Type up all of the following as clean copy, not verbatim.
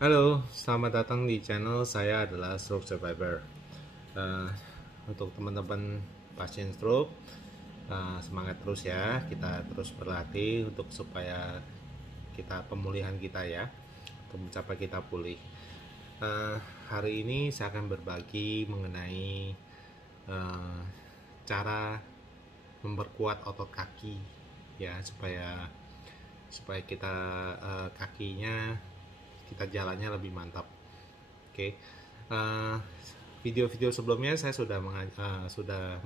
Halo, selamat datang di channel saya adalah Stroke Survivor. Eh, untuk teman-teman pasien stroke, semangat terus ya. Kita terus berlatih untuk supaya pemulihan kita ya, untuk mencapai kita pulih. Eh, Hari ini saya akan berbagi mengenai eh, cara memperkuat otot kaki ya, supaya supaya kita kakinya kita jalannya lebih mantap. Oke. Uh, Video-video sebelumnya saya sudah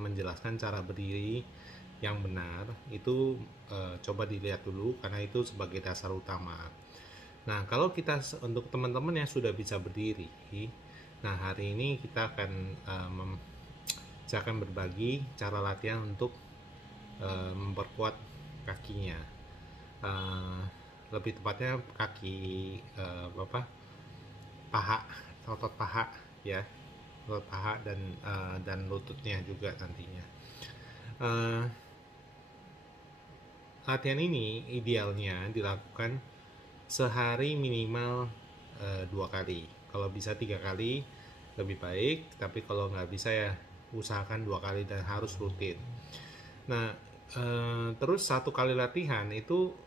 menjelaskan cara berdiri yang benar. Itu coba dilihat dulu karena itu sebagai dasar utama. Nah, kalau kita untuk teman-teman yang sudah bisa berdiri, nah hari ini kita akan saya akan berbagi cara latihan untuk memperkuat kakinya. Uh, Lebih tepatnya kaki paha, otot paha ya, otot paha dan lututnya juga nantinya. Uh, Latihan ini idealnya dilakukan sehari minimal 2 kali. Kalau bisa 3 kali lebih baik, tapi kalau nggak bisa ya usahakan 2 kali dan harus rutin. Nah, terus 1 kali latihan itu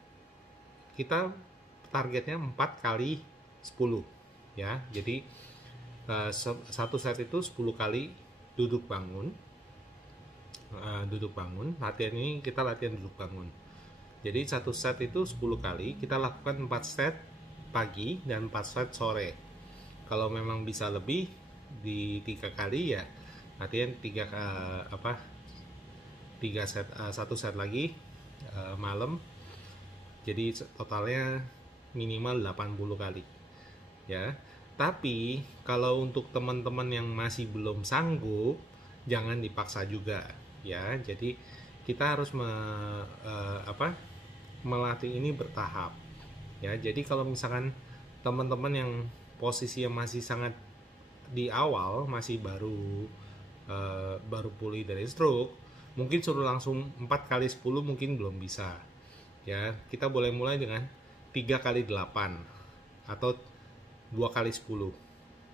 kita targetnya 4 kali 10 ya. Jadi satu set itu 10 kali duduk bangun. Latihan ini kita latihan duduk bangun. Jadi satu set itu 10 kali, kita lakukan 4 set pagi dan 4 set sore. Kalau memang bisa lebih di 3 kali ya latihan 3 set, 1 set lagi malam. Jadi totalnya minimal 80 kali ya. Tapi kalau untuk teman-teman yang masih belum sanggup, jangan dipaksa juga ya. Jadi kita harus melatih ini bertahap ya. Jadi kalau misalkan teman-teman yang posisi yang masih sangat di awal, masih baru pulih dari stroke, mungkin suruh langsung 4 kali 10 mungkin belum bisa ya. Kita boleh mulai dengan 3 kali 8 atau 2 kali 10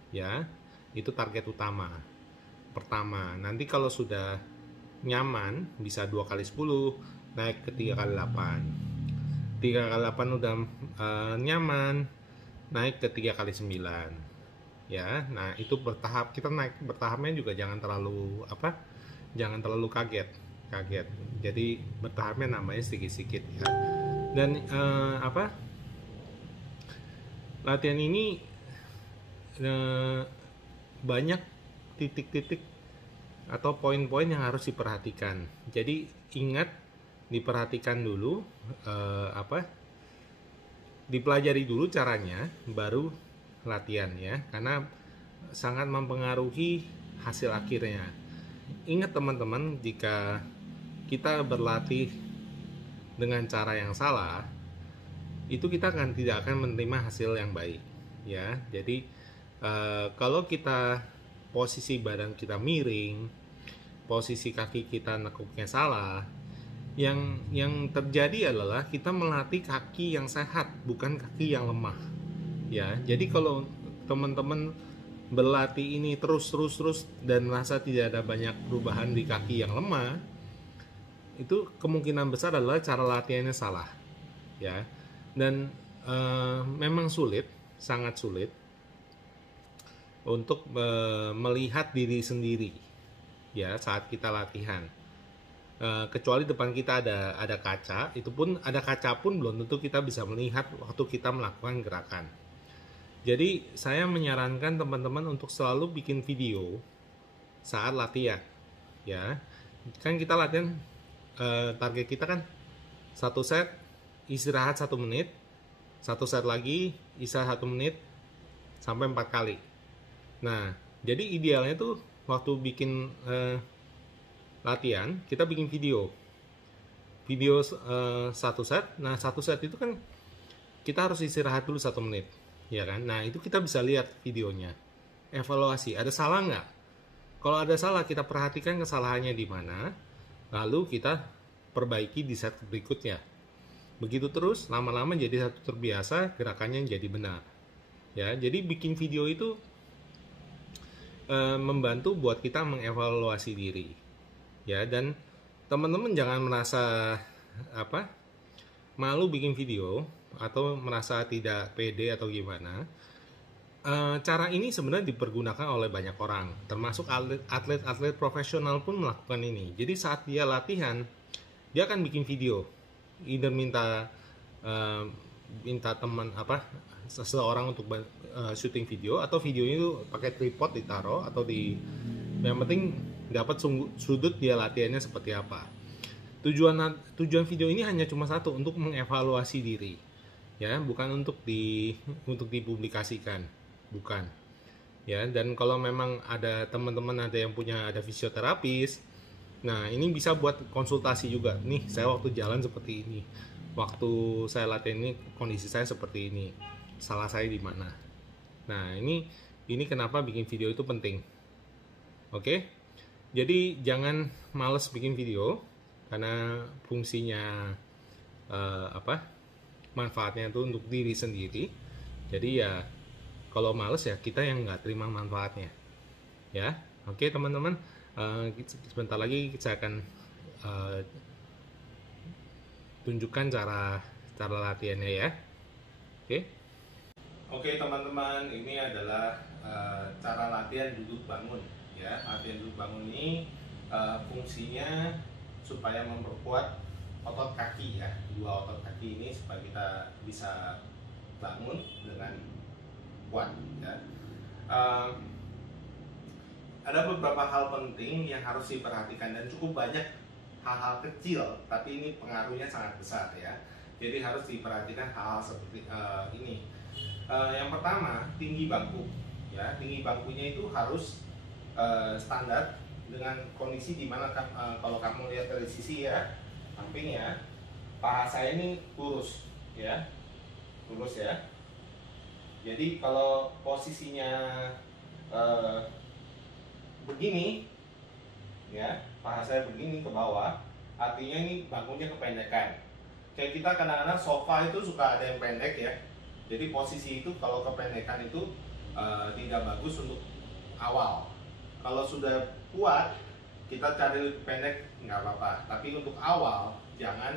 ya. Itu target utama pertama. Nanti kalau sudah nyaman bisa 2 kali 10 naik ke 3 kali 8. 3 kali 8 udah nyaman, naik ke 3 kali 9 ya. Nah, itu bertahap. Kita naik bertahapnya juga jangan terlalu kaget. Jadi bertahapnya namanya sedikit-sedikit ya. Dan latihan ini banyak titik-titik atau poin-poin yang harus diperhatikan. Jadi ingat, diperhatikan dulu, dipelajari dulu caranya, baru latihan ya, karena sangat mempengaruhi hasil akhirnya. Ingat teman-teman, jika kita berlatih dengan cara yang salah, itu kita tidak akan menerima hasil yang baik ya. Jadi kalau kita posisi badan kita miring, posisi kaki kita nekuknya salah, yang terjadi adalah kita melatih kaki yang sehat, bukan kaki yang lemah ya. Jadi kalau teman-teman berlatih ini terus dan merasa tidak ada banyak perubahan di kaki yang lemah, itu kemungkinan besar adalah cara latihannya salah ya. Dan memang sangat sulit untuk melihat diri sendiri ya saat kita latihan. Kecuali depan kita ada kaca, itu pun ada kaca pun belum tentu kita bisa melihat waktu kita melakukan gerakan. Jadi saya menyarankan teman-teman untuk selalu bikin video saat latihan ya. Kan kita latihan, target kita kan satu set istirahat 1 menit, satu set lagi istirahat 1 menit sampai 4 kali. Nah, jadi idealnya tuh waktu bikin latihan, kita bikin video satu set. Nah, satu set itu kan kita harus istirahat dulu 1 menit ya kan. Nah, itu kita bisa lihat videonya, evaluasi ada salah nggak. Kalau ada salah, kita perhatikan kesalahannya di mana, lalu kita perbaiki di set berikutnya. Begitu terus, lama-lama jadi satu terbiasa, gerakannya jadi benar Ya, jadi bikin video itu membantu buat kita mengevaluasi diri. Ya, dan teman-teman jangan merasa malu bikin video atau merasa tidak pede atau gimana. Cara ini sebenarnya dipergunakan oleh banyak orang, termasuk atlet-atlet profesional pun melakukan ini. Jadi saat dia latihan, dia akan bikin video, either minta teman seseorang untuk syuting video, atau videonya itu pakai tripod ditaruh, atau yang penting dapat sudut dia latihannya seperti apa. Tujuan video ini hanya cuma satu, untuk mengevaluasi diri, ya, bukan untuk dipublikasikan, bukan. Ya, dan kalau memang ada teman-teman ada fisioterapis, nah ini bisa buat konsultasi juga. Nih, saya waktu jalan seperti ini, waktu saya latihan ini kondisi saya seperti ini, salah saya di mana. Nah, ini kenapa bikin video itu penting. Oke, jadi jangan males bikin video, karena fungsinya manfaatnya itu untuk diri sendiri. Jadi ya kalau males ya kita yang nggak terima manfaatnya, ya. Oke teman-teman, sebentar lagi saya akan tunjukkan cara latihannya ya. Oke teman-teman, ini adalah cara latihan duduk bangun ya. Latihan duduk bangun ini fungsinya supaya memperkuat otot kaki ya, dua otot kaki ini, supaya kita bisa bangun dengan kuat ya. Ada beberapa hal penting yang harus diperhatikan, dan cukup banyak hal-hal kecil tapi ini pengaruhnya sangat besar ya. Jadi harus diperhatikan hal-hal seperti ini. Yang pertama, tinggi bangku ya. Tinggi bangkunya itu harus standar dengan kondisi dimana kalau kamu lihat dari sisi ya, sampingnya, paha saya ini lurus ya, lurus ya. Jadi kalau posisinya begini ya, paha saya begini ke bawah, artinya ini bangkunya kependekan. Kayak kita kadang-kadang sofa itu suka ada yang pendek ya. Jadi posisi itu kalau kependekan itu tidak bagus untuk awal. Kalau sudah kuat, kita cari lebih pendek nggak apa-apa. Tapi untuk awal jangan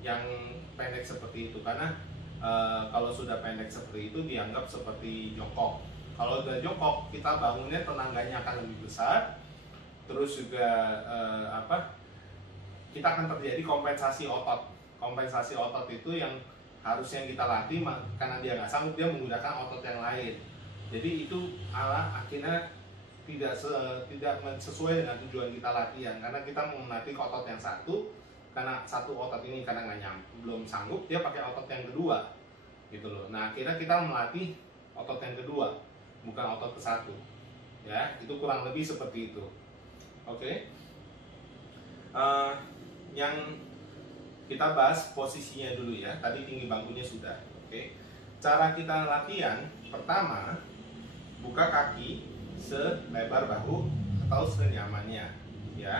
yang pendek seperti itu, karena kalau sudah pendek seperti itu dianggap seperti jongkok. Kalau udah jongkok, kita bangunnya tenaganya akan lebih besar. Terus juga kita akan terjadi kompensasi otot. Kompensasi otot itu yang harusnya kita latih, karena dia nggak sanggup, dia menggunakan otot yang lain. Jadi itu akhirnya tidak sesuai dengan tujuan kita latihan, karena kita mau melatih otot yang satu, karena satu otot ini karena belum sanggup, dia pakai otot yang kedua gitu loh. Nah akhirnya kita melatih otot yang kedua, bukan otot ke satu ya. Itu kurang lebih seperti itu. Oke. Yang kita bahas posisinya dulu ya. Tadi tinggi bangkunya sudah. Oke. Cara kita latihan, pertama, buka kaki selebar bahu atau senyamannya ya.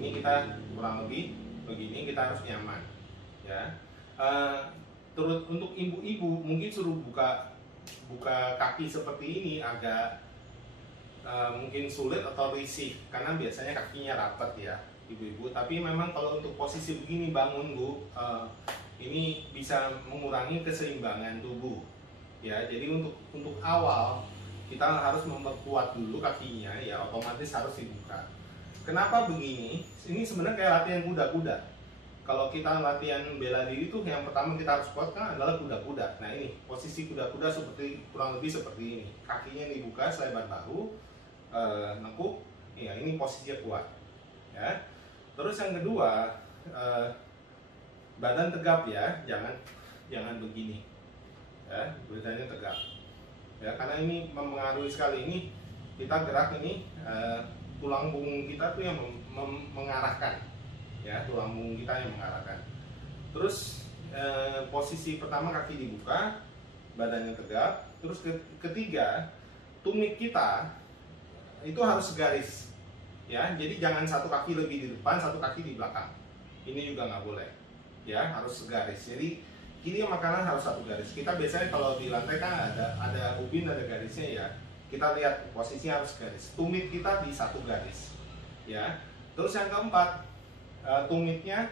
Ini kita kurang lebih begini, kita harus nyaman ya. Terus untuk ibu-ibu mungkin suruh buka kaki seperti ini agak mungkin sulit atau risih, karena biasanya kakinya rapat ya ibu-ibu. Tapi memang kalau untuk posisi begini bangun Bu, ini bisa mengurangi keseimbangan tubuh ya. Jadi untuk awal kita harus memperkuat dulu kakinya ya, otomatis harus dibuka. Kenapa begini? Ini sebenarnya kayak latihan kuda-kuda. Kalau kita latihan bela diri itu yang pertama kita harus kuat kan adalah kuda-kuda. Nah ini posisi kuda-kuda kurang lebih seperti ini. Kakinya dibuka selebar bahu, nekuk. Ya ini posisinya kuat. Ya. Terus yang kedua, badan tegap ya, jangan begini. Ya, badannya tegap. Ya, karena ini mempengaruhi sekali. Ini kita gerak ini tulang punggung kita tuh yang mengarahkan ya, tulang punggung kita yang mengarahkan. Terus posisi pertama kaki dibuka, badannya tegap. Terus ketiga, tumit kita itu harus segaris ya. Jadi jangan satu kaki lebih di depan, satu kaki di belakang. Ini juga nggak boleh ya, harus segaris. Jadi kiri sama kanan harus satu garis. Kita biasanya kalau di lantai kan ada ubin, ada garisnya ya. Kita lihat posisinya harus garis. Tumit kita di satu garis, ya. Terus yang keempat, tumitnya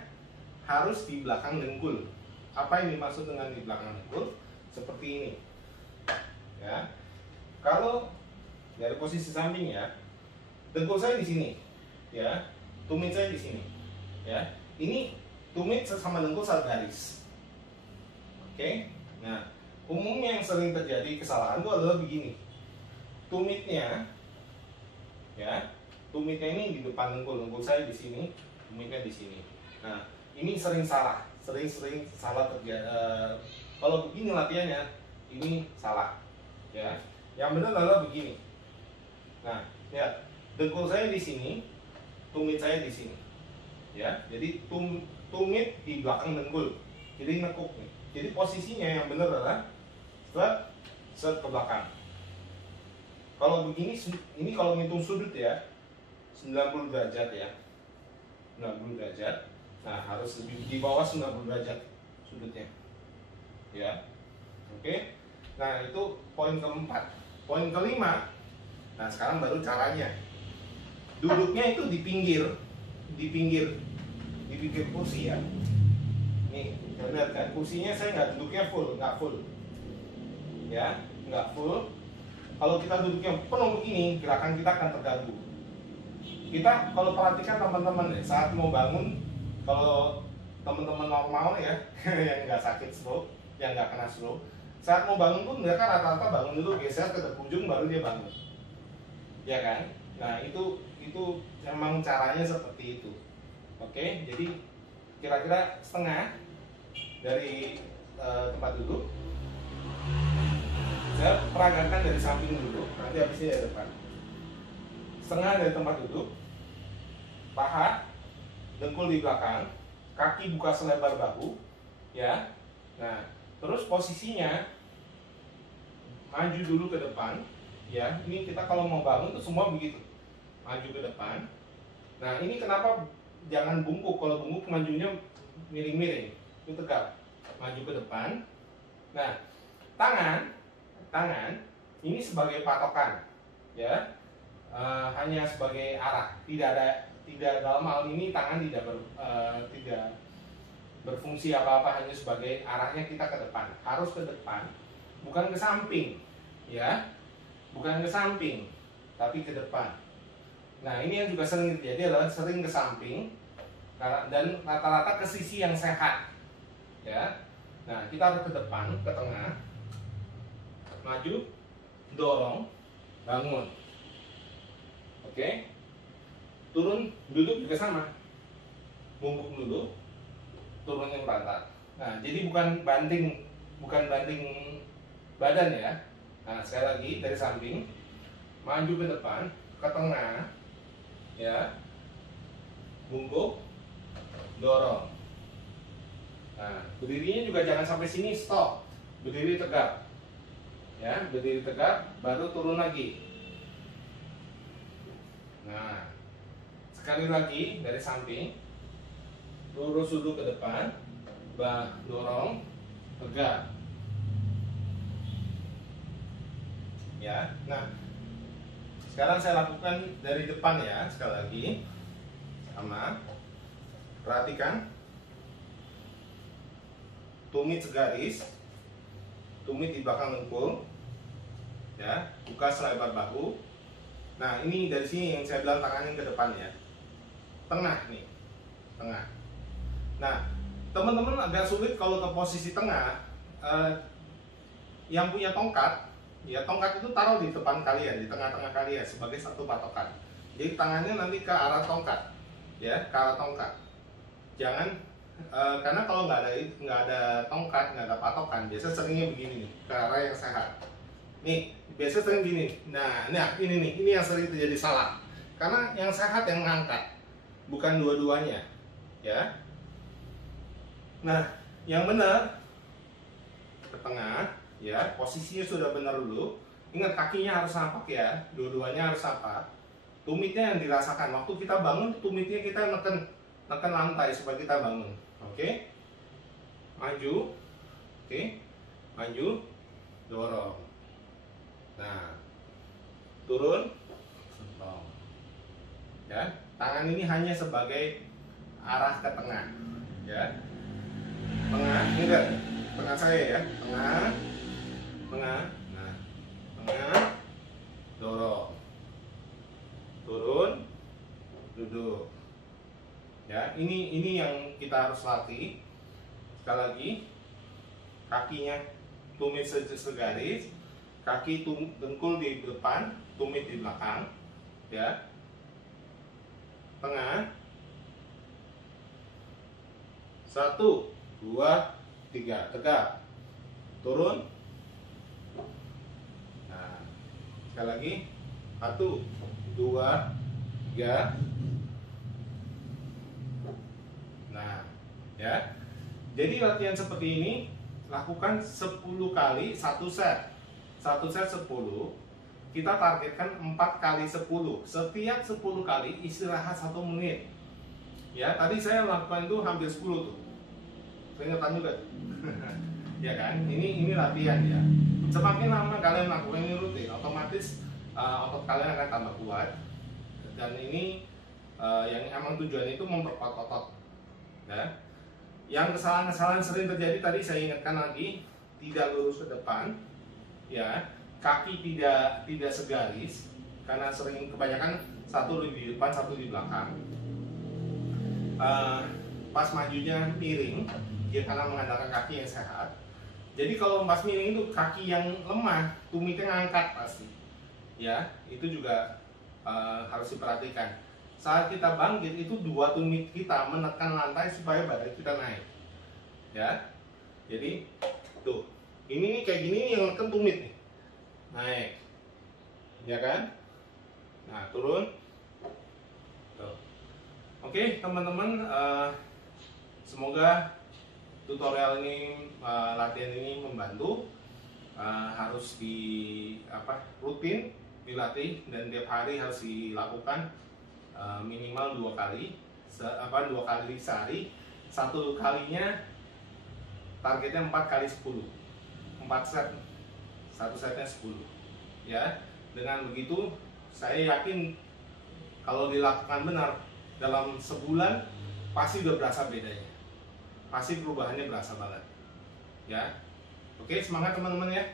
harus di belakang dengkul. Apa yang dimaksud dengan di belakang dengkul? Seperti ini, ya. Kalau dari posisi samping ya, dengkul saya di sini, ya. Tumit saya di sini, ya. Ini tumit sama dengkul satu garis. Oke. Nah, umumnya yang sering terjadi kesalahan itu adalah begini. Tumitnya, ya, tumitnya ini di depan dengkul saya di sini, tumitnya di sini. Nah, ini sering salah, sering salah terjadi. Kalau begini latihannya, ini salah, ya. Yang benar adalah begini. Nah, lihat, dengkul saya di sini, tumit saya di sini, ya. Jadi tumit di belakang dengkul, jadi nekuk nih. Jadi posisinya yang benar adalah set ke belakang. Kalau begini, ini kalau ngitung sudut ya, 90 derajat ya, 90 derajat. Nah, harus lebih di bawah 90 derajat sudutnya, ya. Oke. Nah, itu poin keempat. Poin kelima. Nah, sekarang baru caranya. Duduknya itu di pinggir kursi ya. Nih, lihat kan, kursinya saya nggak duduknya nggak full, ya, nggak full. Kalau kita duduknya penuh begini, gerakan kita akan terganggu. Kita kalau perhatikan teman-teman ya, saat mau bangun, kalau teman-teman normal ya, yang nggak sakit stroke, yang nggak kena stroke, saat mau bangun pun mereka rata-rata bangun dulu, geser ke ujung baru dia bangun, ya kan? Nah itu memang caranya seperti itu. Oke, jadi kira-kira setengah dari tempat duduk. Saya peragakan dari samping dulu, nanti habisnya dari depan. Setengah dari tempat duduk, paha, dengkul di belakang, kaki buka selebar bahu, ya. Nah, terus posisinya maju dulu ke depan, ya. Ini kita kalau mau bangun tuh semua begitu, maju ke depan. Nah, ini kenapa jangan bungkuk? Kalau bungkuk majunya miring-miring, itu tegak, maju ke depan. Nah, tangan ini sebagai patokan, ya, hanya sebagai arah, tidak dalam hal ini tangan tidak berfungsi apa-apa, hanya sebagai arahnya kita ke depan, harus ke depan, bukan ke samping, ya, bukan ke samping, tapi ke depan. Nah, ini yang juga sering terjadi adalah sering ke samping dan rata-rata ke sisi yang sehat, ya. Nah, kita harus ke depan, ke tengah, maju, dorong, bangun. Oke. Turun, duduk juga sama. Bungkuk dulu, turunin pantat. Nah, jadi bukan banding badan ya. Nah, sekali lagi dari samping, maju ke depan, ke tengah, ya. Bungkuk, dorong. Nah, berdirinya juga jangan sampai sini, stop. Berdiri tegak. Ya, berdiri tegak, baru turun lagi. Nah, sekali lagi dari samping, lurus dulu ke depan, dorong, tegak. Ya, nah, sekarang saya lakukan dari depan ya, sekali lagi, sama. Perhatikan, tumit segaris, tumit di belakang dengkul, ya, buka selebar bahu. Nah, ini dari sini yang saya bilang tangannya ke depan ya, tengah nih, tengah. Nah, teman-teman agak sulit kalau ke posisi tengah. Yang punya tongkat, ya, tongkat itu taruh di depan kalian, di tengah-tengah kalian sebagai satu patokan. Jadi tangannya nanti ke arah tongkat, ya, ke arah tongkat. Jangan karena kalau nggak ada tongkat, nggak ada patokan, biasa seringnya begini nih, ke arah yang sehat. Nih, biasa sering gini. Nah, ini yang sering terjadi salah. Karena yang sehat yang ngangkat, bukan dua-duanya, ya. Nah, yang benar ke tengah, ya, posisinya sudah benar dulu. Ingat, kakinya harus sampak ya, dua-duanya harus sampak. Tumitnya yang dirasakan waktu kita bangun, tumitnya kita neken lantai supaya kita bangun. Oke, maju, Oke, maju, dorong. Nah, turun, sentong. Ya, tangan ini hanya sebagai arah ke tengah. Ya, tengah, enggak, tengah saya ya, tengah, tengah. Nah, tengah, dorong, turun, duduk. Ya, ini yang kita harus latih. Sekali lagi, kakinya tumit segaris, kaki dengkul di depan, tumit di belakang, ya. Tengah. 1, 2, 3, tegak. Turun. Nah, sekali lagi. 1, 2, 3. Nah, ya. Jadi latihan seperti ini lakukan 10 kali 1 set. 1 set 10. Kita targetkan 4 kali 10. Setiap 10 kali istirahat 1 menit. Ya, tadi saya lakukan itu hampir 10 tuh. Keringetan juga. Ya kan? Ini latihan ya. Semakin lama kalian melakukan ini rutin, otomatis otot kalian akan tambah kuat. Dan ini yang emang tujuan itu memperkuat otot. Ya. Yang kesalahan-kesalahan sering terjadi tadi saya ingatkan lagi, tidak lurus ke depan, ya, kaki tidak segaris karena sering kebanyakan satu di depan satu di belakang. Pas majunya miring, ya karena mengandalkan kaki yang sehat. Jadi kalau pas miring itu kaki yang lemah, tumitnya ngangkat pasti, ya, itu juga harus diperhatikan. Saat kita bangkit itu 2 tumit kita menekan lantai supaya badan kita naik. Ya. Jadi tuh. Ini nih kayak gini yang neken tumit nih. Naik. Ya kan? Nah, turun. Tuh. Oke, teman-teman, semoga tutorial ini latihan ini membantu. Harus rutin dilatih dan tiap hari harus dilakukan. Minimal 2 kali 2 kali sehari. 1 kalinya targetnya 4 kali 10, 4 set, 1 setnya 10 ya. Dengan begitu saya yakin kalau dilakukan benar dalam sebulan pasti udah berasa bedanya, pasti perubahannya berasa banget ya. Oke, semangat teman-teman ya.